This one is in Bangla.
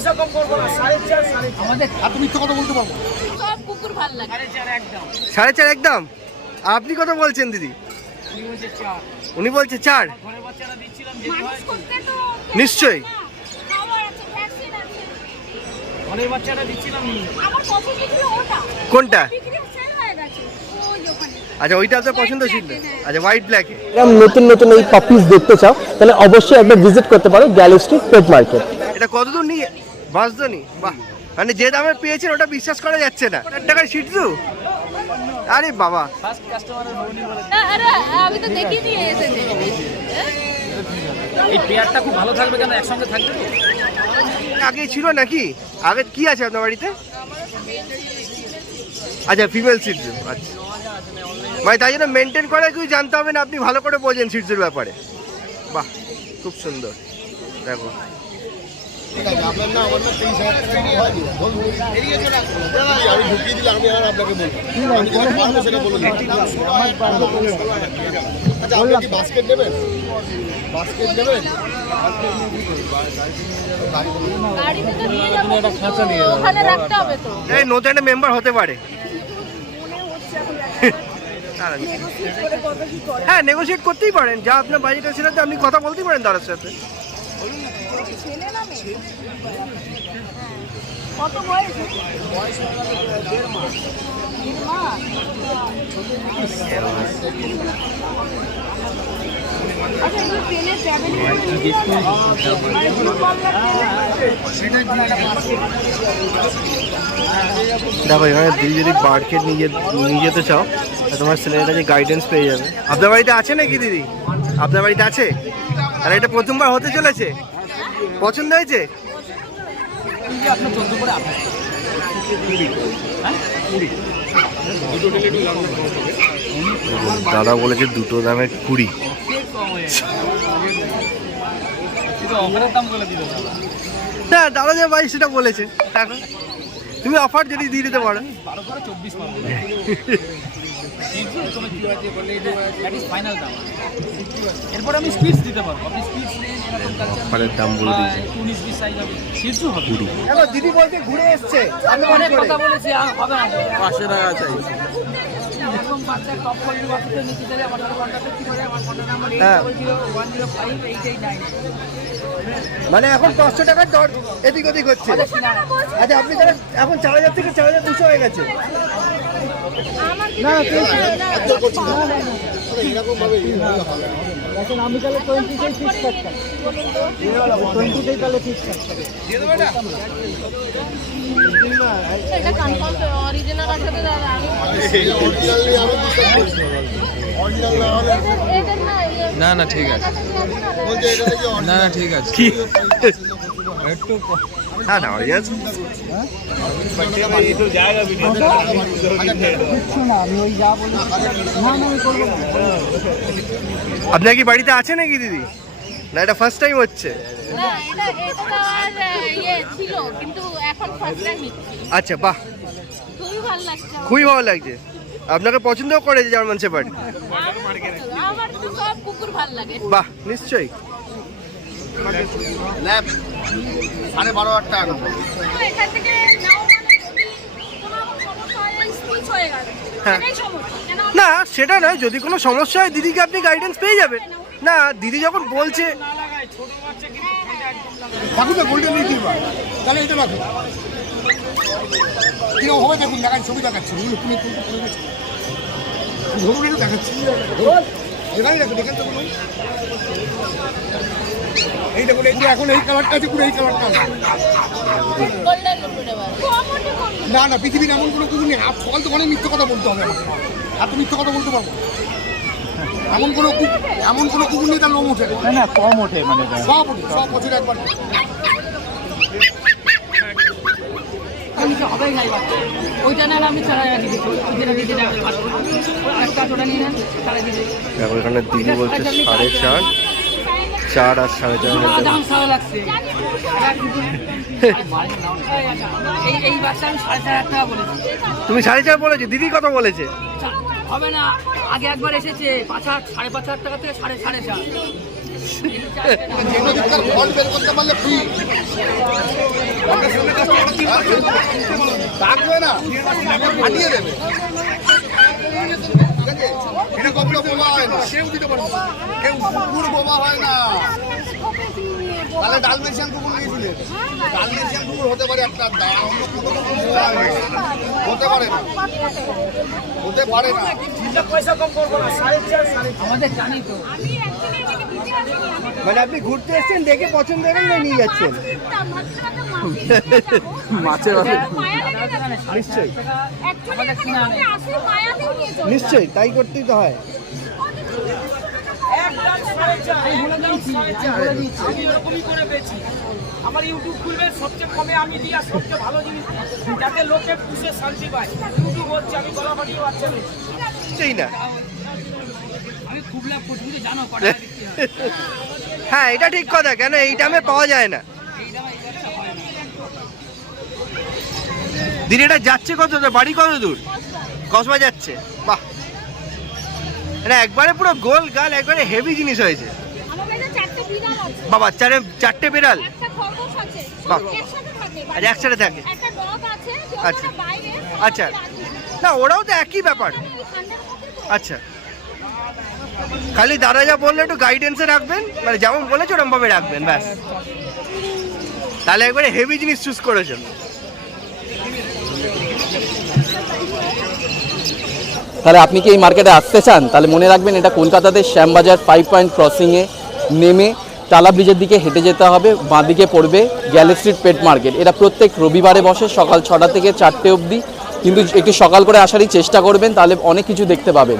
পয়সা কম করবো না, 4.5 আমাদের। আর তুমি কথা বলতে পারবো সব কুকুর ভালো লাগে। 4.5 একদম। 4.5 একদম। আপনি কত বলছেন দিদি? উনি বলছে 4। উনি বলছে 4। ঘরে বাচ্চারা দিচ্ছিলাম, মানুষ করতে তো নিশ্চয়ই। খাবার আছে, ভ্যাকসিন আছে। ঘরের বাচ্চারা দিচ্ছিলাম। আমার পছন্দ ছিল ওটা। কোনটা? বিক্রি সেল হয়ে গেছে ওই ওখানে। আচ্ছা, ওইটা আপনার পছন্দ ছিল? আচ্ছা, হোয়াইট ব্ল্যাকে। এরকম নতুন নতুন এই পাপিস দেখতে চাও তাহলে অবশ্যই একবার ভিজিট করতে পারো গ্যালি স্ট্রিট পেট মার্কেট। এটা কতদূর নিয়ে বাসদনি? বাহ, মানে যে দামে পেয়েছেন ওটা বিশ্বাস করা যাচ্ছে না। 1 টাকার শিটজু? আরে বাবা, ফার্স্ট কাস্টমারের ভবনি বলে। আরে আমি তো দেখিয়ে দিয়ে এসেছি। এই পেয়ারটা খুব ভালো থাকবে কেন, একসঙ্গে থাকবে তো। আগে ছিল নাকি? আগে কি আছে আপনার বাড়িতে? আচ্ছা, ফিমেল শিটজু। আচ্ছা, মানে তাই জন্য মেনটেন করে কিছু জানতে হবে না, আপনি ভালো করে বোঝেন শিটজুর ব্যাপারে। বাহ, খুব সুন্দর। দেখো, ঠিক আছে, আপনার না আমার না 23,000 টাকা হয় দিন ধরুন আমি ঢুকিয়ে দিলে আমি আর আপনাকে বলবো আমি যেটা পারবো সেটা বলে দিন। আচ্ছা, আপনি কি বাস্কেট নেবেন? বাস্কেট নেবেন? গাড়িতে তো নিয়ে যাবো, ওখানে রাখতে হবে তো। এই নতুন একটা মেম্বার হতে পারে। হ্যাঁ, নেগোশিয়েট করতেই পারেন, যা আপনার বাজেট আছে সেটাতে আপনি কথা বলতেই পারেন তার সাথে। কত বয়স? আচ্ছা, এগুলো ট্রেনে ট্রাভেল করে নিয়ে যাবে? দেখো, এখানে দিদি যদি মার্কেট নিয়ে যেতে চাও তোমার ছেলের কাছে গাইডেন্স পেয়ে যাবে। আপনার বাড়িতে আছে নাকি দিদি? আপনার বাড়িতে আছে? আর এটা প্রথমবার হতে চলেছে? পছন্দ হয়েছে? আপনার 14 করে আপনার দাদা বলেছে দুটো দামে 20। অফারের দাম বলে দিল না, দাদা যে ভাই সেটা বলেছে। এখন তুমি অফার যদি দিয়ে দিতে পারো। 12 করে 24 পাবো। ফাইনাল দাম। এরপর আমি স্পিডস দিতে পারবো, আপনি স্পিডস নিয়ে এরকম কালচার অফারের দাম বলে দিয়েছে 19-20 সাইজ হবে, সিটসও হবে। 20। দেখো, দিদি বলতে ঘুরে এসছে আমি অনেক কথা বলেছি, হবে না। 500 টাকা চাই। এরকম বাচ্চা টপ কোয়ালিটির বাচ্চাদের নিতে চাইলে আমার সাথে কন্ট্যাক্ট করতে পারে। আমার কন্ট্যাক্ট নাম্বার হ্যাঁ। 8001058889। মানে এখন 500 টাকার দর এদিক ওদিক হচ্ছে। আচ্ছা, আপনি তাহলে এখন 4000 থেকে 4200 হয়ে গেছে। না, এরকম ভাবে আমি তাহলে 20 ফিক্স করতাম, 20 তাহলে ফিক্স করতাম। এটা কনফার্ম তো অরিজিনাল আছে তো দাদা। আমি অরিজিনালি আমি অরিজিনাল না হলে এটা না না ঠিক আছে, বলতে এটা থেকে না না ঠিক আছে। কি? একটু না না, কিচ্ছু না, আমি ওই যা বলি না আমি করবো না। আপনার কি বাড়িতে আছে নাকি দিদি? না, এটা ফার্স্ট টাইম হচ্ছে? না, এটা তো আর ছিল, কিন্তু এখন ফার্স্ট টাইম নিচ্ছি। আচ্ছা, বাহ, খুবই ভালো লাগছে আমার। খুবই ভালো লাগছে। আপনাকে পছন্দও করে যে জার্মান শেপার্ড? আমার তো সব কুকুর ভালো লাগে। বাহ, নিশ্চয়ই। ল্যাব 12,500 টাকা। তো এখান থেকে নাও মানে যদি কোনো সমস্যা হয় স্পিচ হয়ে গেল, হ্যাঁ। এটাই সমস্যা। কেন না, সেটা নয়, যদি কোনো সমস্যা হয় দিদিকে আপনি গাইডেন্স পেয়ে যাবেন। না, দিদি যখন বলছে দেখুন না, গোল্ডেন রিট্রিভার, তাহলে এটা রাখো। কিরকম হবে দেখুন, দেখান, ছবি দেখাচ্ছি। ধরুন, এটা দেখাচ্ছি। এখানে দেখুন, দেখেন তো বলুন। এই দেখুন, এই যে এখন এই কালারটা আছে, পুরো এই কালারটা আছে। গোল্ডেন রিট্রিভার কমনলি কম। না না, পৃথিবীর এমন কোনো কুকুর নেই। আর সকাল দোকানে মিথ্যে কথা বলতে হবে আমাকে। এত মিথ্যে কথা বলতে পারবো? এমন কোনো কুকুর নেই তার লোম ওঠে না। না কম ওঠে, মানে সব ওঠে, সব বছরে একবার। হবেই নাই বাচ্চা ওইটা নেন, আপনি 4000 দিতে দিতে একটা ওটা নিয়ে নেন, 4000 দিতে। দেখো, এখানে দিদি বলছে 4.5, 4 আর 4.5 দাম সারা লাগছে। এই বাচ্চা আমি 4,500 টাকা বলেছি। তুমি 4.5 বলেছো, দিদি কত বলেছে? হবে না, আগে একবার এসেছে 5,000 5,500 টাকা থেকে 4,500। যে নদীকার ফল বের করতে পারলে ফ্রি থাকবে না, ফাটিয়ে দেবে। ঠিক আছে, এটা কখনো বোমা হয় না, কেউ দিতে পারবে না, কেউ কুকুর বোমা হয় না। তাহলে ডালমেশিয়ান কুকুর নিয়েছিলেন, ডালমেশিয়ান কুকুর হতে পারে একটা, অন্য কোনো কুকুর হতে পারে না, হতে পারে না। আমাদের জানি তো আমি একদিনে এটাকে দিতে আসিনি, আমি মানে আপনি ঘুরতে এসেছেন, দেখে পছন্দ হয়ে গেলে নিয়ে যাচ্ছেন। মাছের নিশ্চয়ই নিশ্চয়ই তাই করতেই তো হয়। আমি এরকমই করে বেচি। আমার ইউটিউব খুলবে, সবচেয়ে কমে আমি দিই আর সবচেয়ে ভালো জিনিস যাতে লোকে পুষে শান্তি পায়। ইউটিউব হচ্ছে আমি গলা ফাটিয়ে বাচ্চা বেচি। নিশ্চয়ই না। আমি খুব লাভ করছি, তুমি জানো কটা বিক্রি হয়। হ্যাঁ, এটা ঠিক কথা, কেন এই দামে পাওয়া যায় না। দিদি এটা যাচ্ছে কত দূর, বাড়ি কত দূর? কসবা যাচ্ছে, বাহ। এটা একবারে পুরো গোল গাল, একবারে হেভি জিনিস হয়েছে বাবা। চারটে বিড়াল, বাহ। আর একসাথে থাকে, আচ্ছা আচ্ছা। না, ওরাও তো একই ব্যাপার। আচ্ছা, খালি দাদা যা বললে একটু গাইডেন্সে রাখবেন, মানে যেমন বলেছে ওরকম ভাবে রাখবেন, ব্যাস। তাহলে একবারে হেভি জিনিস চুজ করেছেন। তাহলে আপনি কি এই মার্কেটে আসতে চান, তাহলে মনে রাখবেন এটা কলকাতাতে শ্যামবাজার 5 পয়েন্ট ক্রসিংয়ে নেমে টালা ব্রিজের দিকে হেঁটে যেতে হবে, বাঁদিকে পড়বে গ্যালি স্ট্রিট পেট মার্কেট। এটা প্রত্যেক রবিবারে বসে সকাল 6টা থেকে 4টে অবধি, কিন্তু একটু সকাল করে আসারই চেষ্টা করবেন, তাহলে অনেক কিছু দেখতে পাবেন।